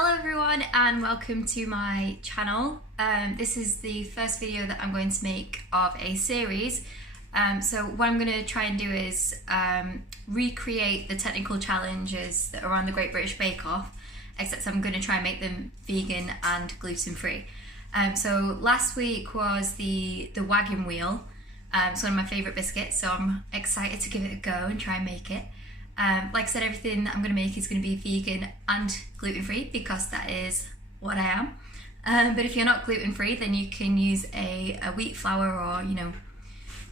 Hello everyone and welcome to my channel. This is the first video that I'm going to make of a series. So what I'm going to try and do is recreate the technical challenges that are on the Great British Bake Off, except I'm going to try and make them vegan and gluten free. So last week was the Wagon Wheel. It's one of my favourite biscuits, so I'm excited to give it a go and try and make it. Like I said, everything that I'm going to make is going to be vegan and gluten-free because that is what I am. But if you're not gluten-free, then you can use a wheat flour or,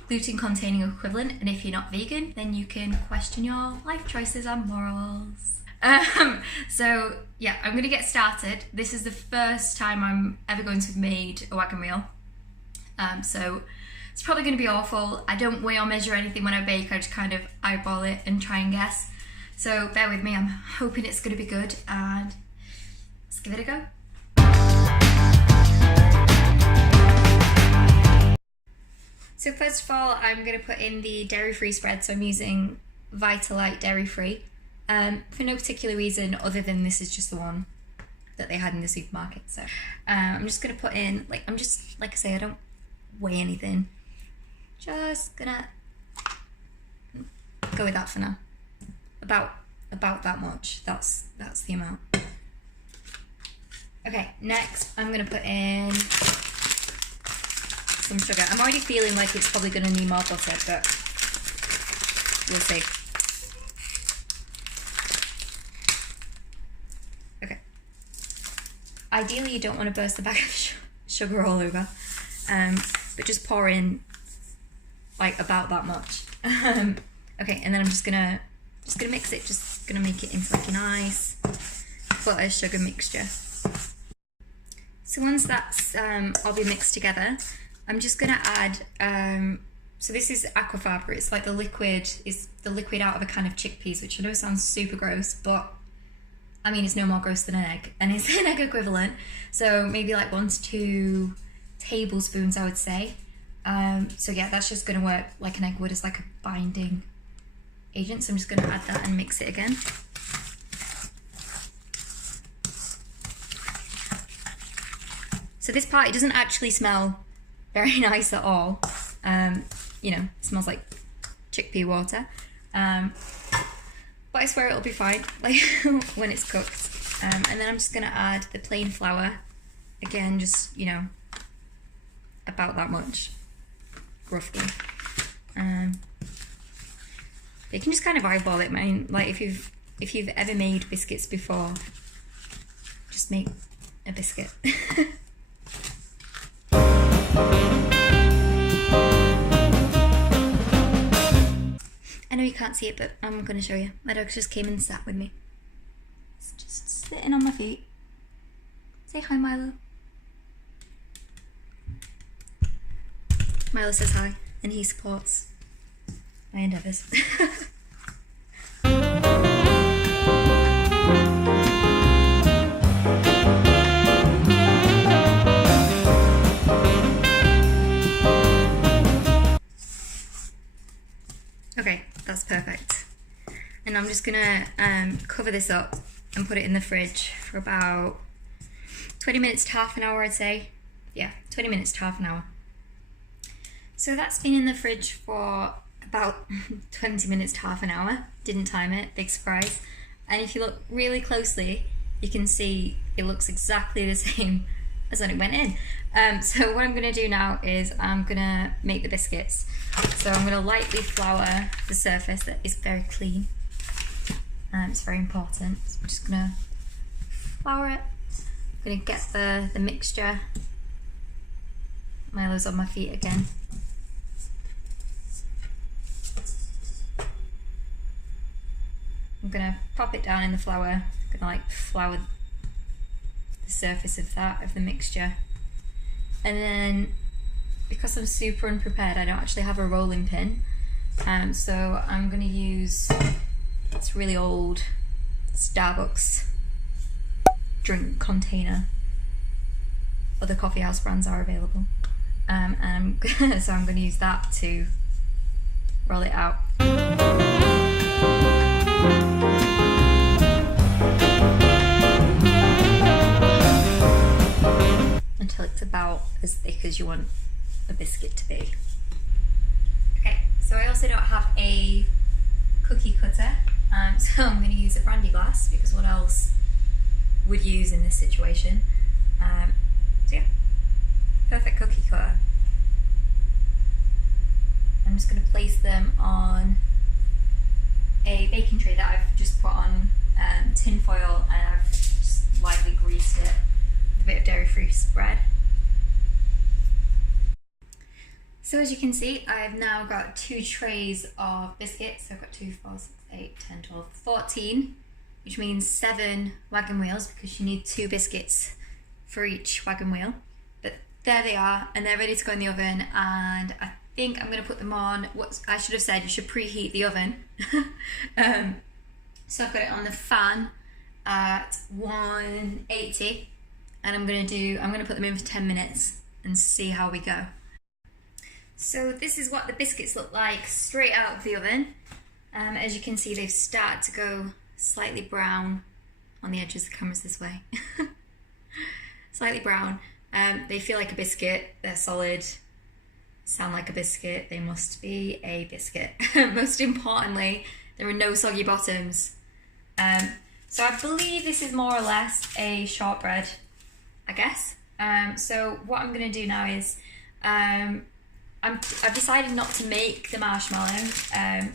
gluten-containing equivalent. And if you're not vegan, then you can question your life choices and morals. So yeah, I'm going to get started. This is the first time I'm ever going to have made a wagon wheel. So it's probably going to be awful. I don't weigh or measure anything when I bake, I just kind of eyeball it and try and guess. So bear with me, I'm hoping it's going to be good and let's give it a go. So first of all, I'm going to put in the dairy-free spread, so I'm using Vitalite dairy-free for no particular reason other than this is just the one that they had in the supermarket. So I'm just going to put in, like I say, I don't weigh anything. Just gonna go with that for now. About that much. That's the amount. Okay, next I'm gonna put in some sugar. I'm already feeling like it's probably gonna need more butter, but we'll see. Okay. Ideally, you don't want to burst the bag of sugar all over, but just pour in like about that much. Okay, and then I'm just gonna mix it. Just gonna make it into like a nice butter sugar mixture. So once that's all be mixed together, I'm just gonna add. So this is aquafaba. It's like the liquid. It's the liquid out of a can of chickpeas, which I know sounds super gross, but I mean it's no more gross than an egg, and it's an egg equivalent. So maybe like 1 to 2 tablespoons, I would say. So yeah, that's just going to work like an egg would as like a binding agent. So I'm just going to add that and mix it again. So this part, it doesn't actually smell very nice at all. It smells like chickpea water. But I swear it'll be fine like when it's cooked. And then I'm just going to add the plain flour. Again, just, about that much. Roughly. You can just kind of eyeball it. I mean, like if you've ever made biscuits before, just make a biscuit. I know you can't see it, but I'm going to show you. My dog just came and sat with me. It's just sitting on my feet. Say hi, Milo. Milo says hi, and he supports my endeavours. Okay, that's perfect. And I'm just gonna cover this up and put it in the fridge for about 20 minutes to half an hour, I'd say. Yeah, 20 minutes to half an hour. So that's been in the fridge for about 20 minutes to half an hour. Didn't time it, big surprise. And if you look really closely, you can see it looks exactly the same as when it went in. So what I'm gonna do now is I'm gonna make the biscuits. So I'm gonna lightly flour the surface that is very clean. It's very important. So I'm just gonna flour it. I'm gonna get the mixture. Milo's on my feet again. I'm gonna pop it down in the flour. I'm gonna like flour the surface of the mixture. And then, because I'm super unprepared, I don't actually have a rolling pin. So I'm gonna use this really old Starbucks drink container. Other coffee house brands are available. So I'm gonna use that to roll it out. as thick as you want a biscuit to be. Okay, so I also don't have a cookie cutter, so I'm going to use a brandy glass, because what else would you use in this situation? So yeah, perfect cookie cutter. I'm just going to place them on a baking tray that I've just put on tin foil, and I've just lightly greased it with a bit of dairy-free spread. So as you can see, I've now got 2 trays of biscuits. So I've got 2, 4, 6, 8, 10, 12, 14, which means 7 wagon wheels, because you need 2 biscuits for each wagon wheel. But there they are, and they're ready to go in the oven, and I think I'm going to put them on, what I should have said, you should preheat the oven. So I've got it on the fan at 180, and I'm going to put them in for 10 minutes and see how we go. So this is what the biscuits look like straight out of the oven. As you can see, they've started to go slightly brown on the edges. The camera's this way. Slightly brown. They feel like a biscuit, they're solid, sound like a biscuit, they must be a biscuit. Most importantly, there are no soggy bottoms. So I believe this is more or less a shortbread, I guess. So what I'm going to do now is, I've decided not to make the marshmallow,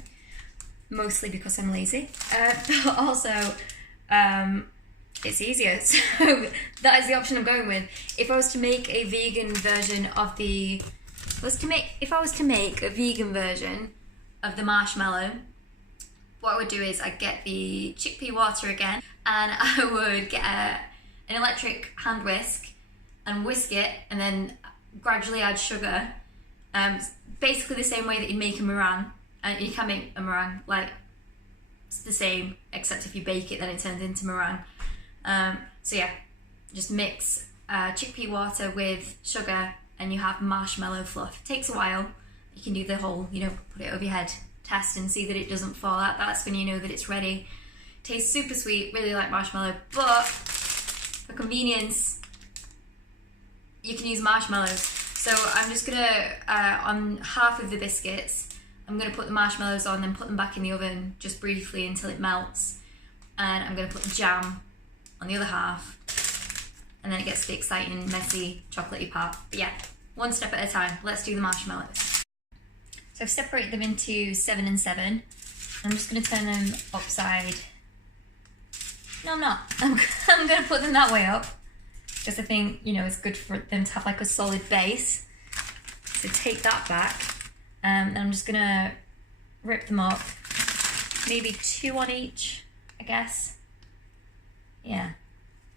mostly because I'm lazy, but also it's easier, so that is the option I'm going with. If I was to make a vegan version of if I was to make a vegan version of the marshmallow, what I would do is I'd get the chickpea water again, and I would get an electric hand whisk and whisk it, and then gradually add sugar. Basically the same way that you make a meringue, and you can make a meringue, like it's the same, except if you bake it then it turns into meringue. So yeah, just mix chickpea water with sugar and you have marshmallow fluff. It takes a while. You can do the whole, put it over your head test and see that it doesn't fall out. That's when you know that it's ready. Tastes super sweet, really like marshmallow, but for convenience you can use marshmallows. So I'm just gonna, on half of the biscuits, I'm gonna put the marshmallows on, then put them back in the oven just briefly until it melts. And I'm gonna put the jam on the other half. And then it gets the exciting, messy, chocolatey part. But yeah, one step at a time. Let's do the marshmallows. So I've separated them into 7 and 7. I'm just gonna turn them upside. No, I'm not. I'm gonna put them that way up, because I think, it's good for them to have like a solid base. So take that back, and I'm just gonna rip them up, maybe 2 on each, I guess. Yeah,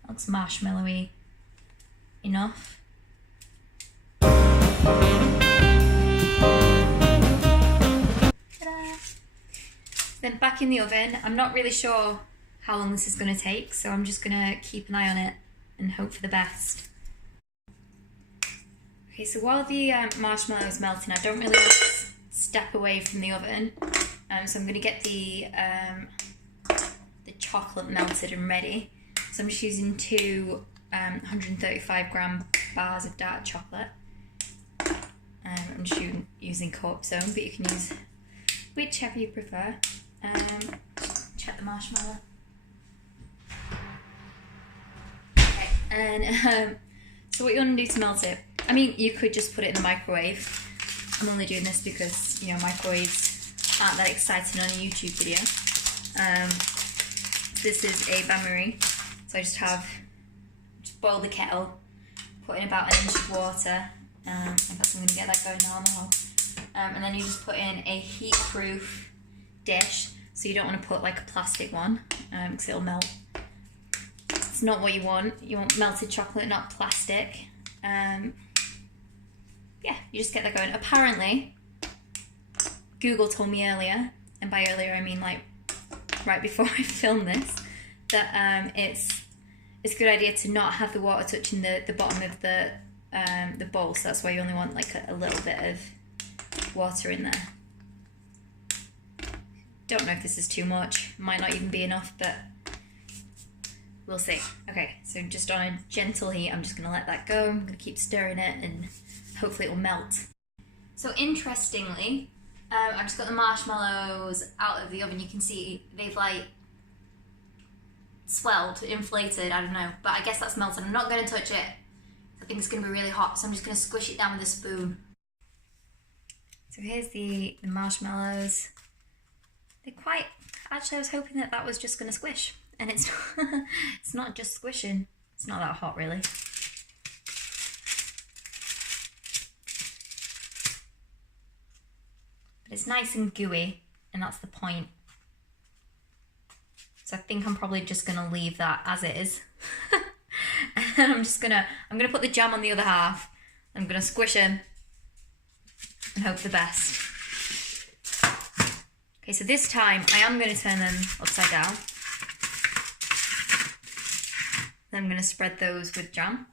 looks marshmallowy enough. Ta-da! Then back in the oven. I'm not really sure how long this is gonna take, so I'm just gonna keep an eye on it and hope for the best. Okay, so while the marshmallow is melting, I don't really want to step away from the oven, so I'm going to get the chocolate melted and ready. So I'm just using 2 135 gram bars of dark chocolate. I'm just using Corp Zone, but you can use whichever you prefer. Check the marshmallow. And so what you want to do to melt it, I mean, you could just put it in the microwave. I'm only doing this because, microwaves aren't that exciting on a YouTube video. This is a bain-marie, so I just boil the kettle, put in about 1 inch of water. In fact, I'm going to get that going now. And then you just put in a heat-proof dish, so you don't want to put like a plastic one, because it'll melt. It's not what you want. You want melted chocolate, not plastic. Yeah, you just get that going. Apparently, Google told me earlier, and by earlier I mean like right before I filmed this, that it's a good idea to not have the water touching the bottom of the bowl. So that's why you only want like a little bit of water in there. Don't know if this is too much. Might not even be enough, but we'll see. Okay, so just on a gentle heat, I'm just gonna let that go. I'm gonna keep stirring it and hopefully it will melt. So interestingly, I've just got the marshmallows out of the oven. You can see they've like swelled, inflated, I don't know, but I guess that's melted. I'm not gonna touch it. I think it's gonna be really hot, so I'm just gonna squish it down with a spoon. So here's the marshmallows. They're quite, actually I was hoping that that was just gonna squish, and it's it's not just squishing. It's not that hot really. But it's nice and gooey, and that's the point. So I think I'm probably just gonna leave that as is. And I'm gonna put the jam on the other half. I'm gonna squish them and hope for the best. Okay, so this time I am gonna turn them upside down. Then I'm gonna spread those with jam.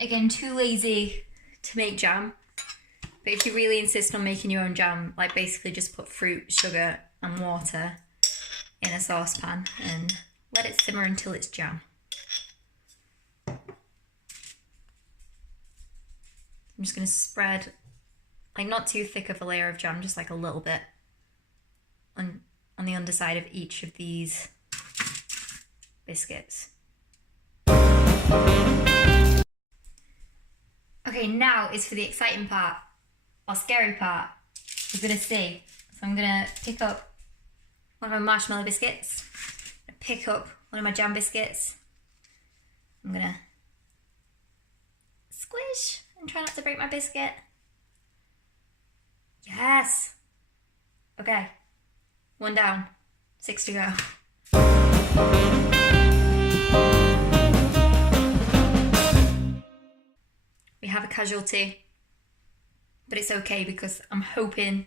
Again, too lazy to make jam. But if you really insist on making your own jam, like basically just put fruit, sugar and water in a saucepan and let it simmer until it's jam. I'm just going to spread, like not too thick of a layer of jam, just like a little bit on the underside of each of these biscuits. Okay, now is for the exciting part, or scary part. We're gonna see. So I'm gonna pick up one of my marshmallow biscuits, pick up one of my jam biscuits. I'm gonna squish and try not to break my biscuit. Yes! Okay, one down, 6 to go. We have a casualty, but it's okay because I'm hoping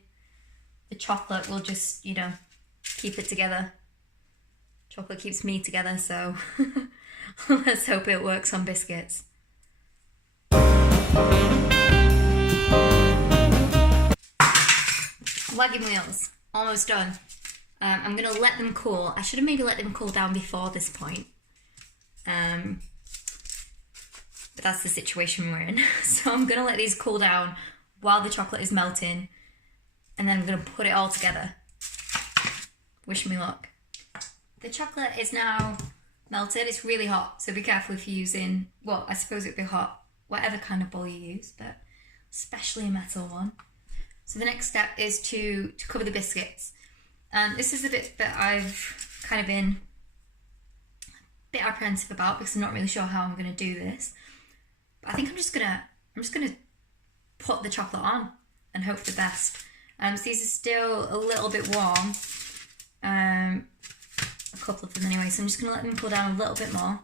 the chocolate will just, you know, keep it together. Chocolate keeps me together, so let's hope it works on biscuits. Wagon Wheels, almost done. I'm gonna let them cool. I should have maybe let them cool down before this point. But that's the situation we're in. So I'm gonna let these cool down while the chocolate is melting, and then I'm gonna put it all together. Wish me luck. The chocolate is now melted. It's really hot, so be careful if you're using, well, I suppose it'd be hot, whatever kind of bowl you use, but especially a metal one. So the next step is to cover the biscuits. And this is the bit that I've kind of been a bit apprehensive about because I'm not really sure how I'm gonna do this. But I think I'm just gonna put the chocolate on and hope for the best. So these are still a little bit warm. A couple of them anyway, so I'm just gonna let them cool down a little bit more.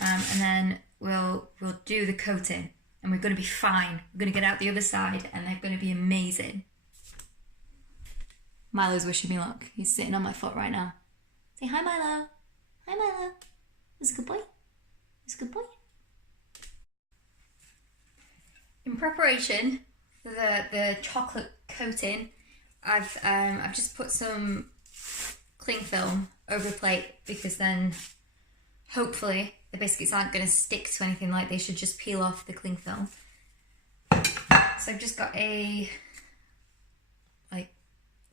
And then we'll do the coating and we're gonna be fine. We're gonna get out the other side and they're gonna be amazing. Milo's wishing me luck. He's sitting on my foot right now. Say hi, Milo. Hi, Milo. He's a good boy. He's a good boy. In preparation for the chocolate coating, I've just put some cling film over a plate because then hopefully the biscuits aren't going to stick to anything, like they should just peel off the cling film. So I've just got a like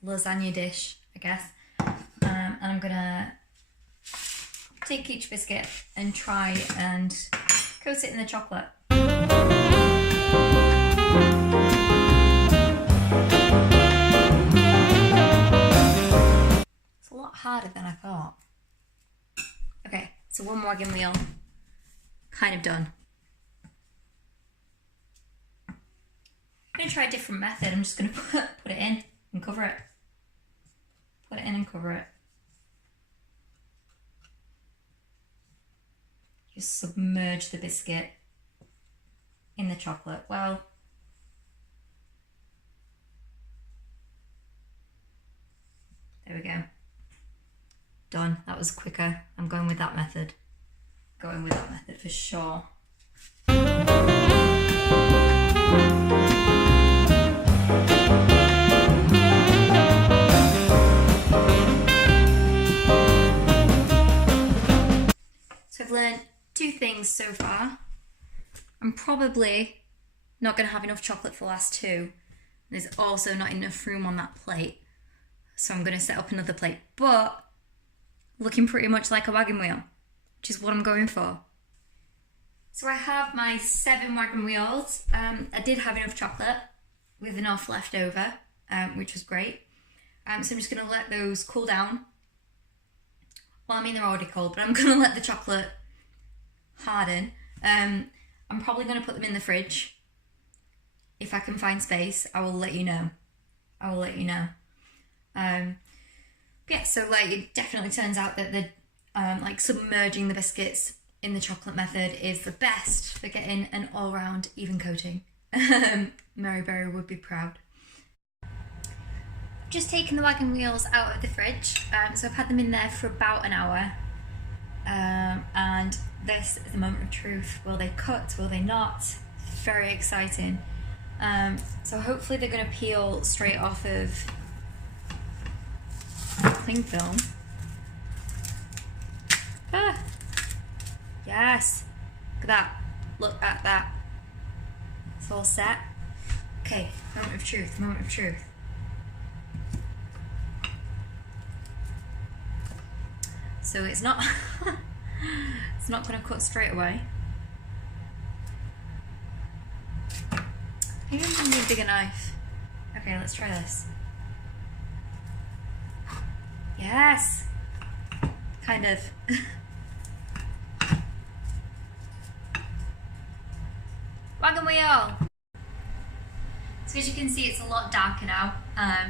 lasagna dish, I guess, and I'm gonna take each biscuit and try and coat it in the chocolate. It's a lot harder than I thought. Okay, so one wagon wheel, kind of done. I'm gonna try a different method. I'm just gonna put it in and cover it. Put it in and cover it. Just submerge the biscuit in the chocolate. Well, there we go. Done. That was quicker. I'm going with that method. Going with that method for sure. learned two things so far. I'm probably not going to have enough chocolate for the last two. There's also not enough room on that plate. So I'm going to set up another plate. But looking pretty much like a wagon wheel, which is what I'm going for. So I have my 7 wagon wheels. I did have enough chocolate with enough left over, which was great. So I'm just going to let those cool down. Well, I mean, they're already cold, but I'm going to let the chocolate harden. I'm probably going to put them in the fridge. If I can find space, I will let you know. I will let you know. Yeah, so like it definitely turns out that the like submerging the biscuits in the chocolate method is the best for getting an all-round even coating. Mary Berry would be proud. I've just taken the wagon wheels out of the fridge, so I've had them in there for about an hour. And this is the moment of truth. Will they cut? Will they not? Very exciting. So hopefully they're going to peel straight off of cling film. Ah, yes, look at that, look at that. It's all set. Okay, moment of truth, moment of truth. So it's not it's not going to cut straight away. Maybe I'm going to need a bigger knife. Okay, let's try this. Yes! Kind of. Wagon wheel! So as you can see, it's a lot darker now.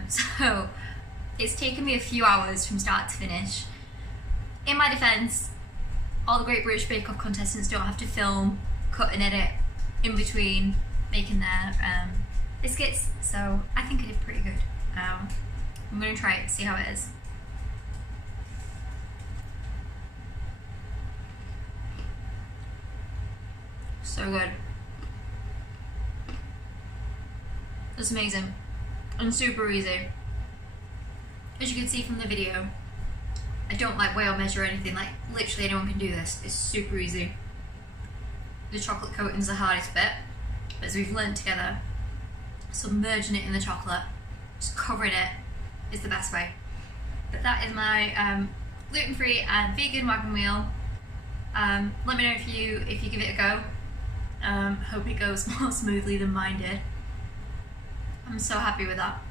So it's taken me a few hours from start to finish. In my defence, all the Great British Bake Off contestants don't have to film, cut and edit in between making their biscuits, so I think I did pretty good. I'm going to try it, see how it is. So good. It's amazing and super easy. As you can see from the video, I don't like weigh or measure or anything, like literally anyone can do this. It's super easy. The chocolate coating's the hardest bit, but as we've learned together, submerging it in the chocolate, just covering it, is the best way. But that is my gluten-free and vegan wagon wheel. Let me know if you give it a go. Hope it goes more smoothly than mine did. I'm so happy with that.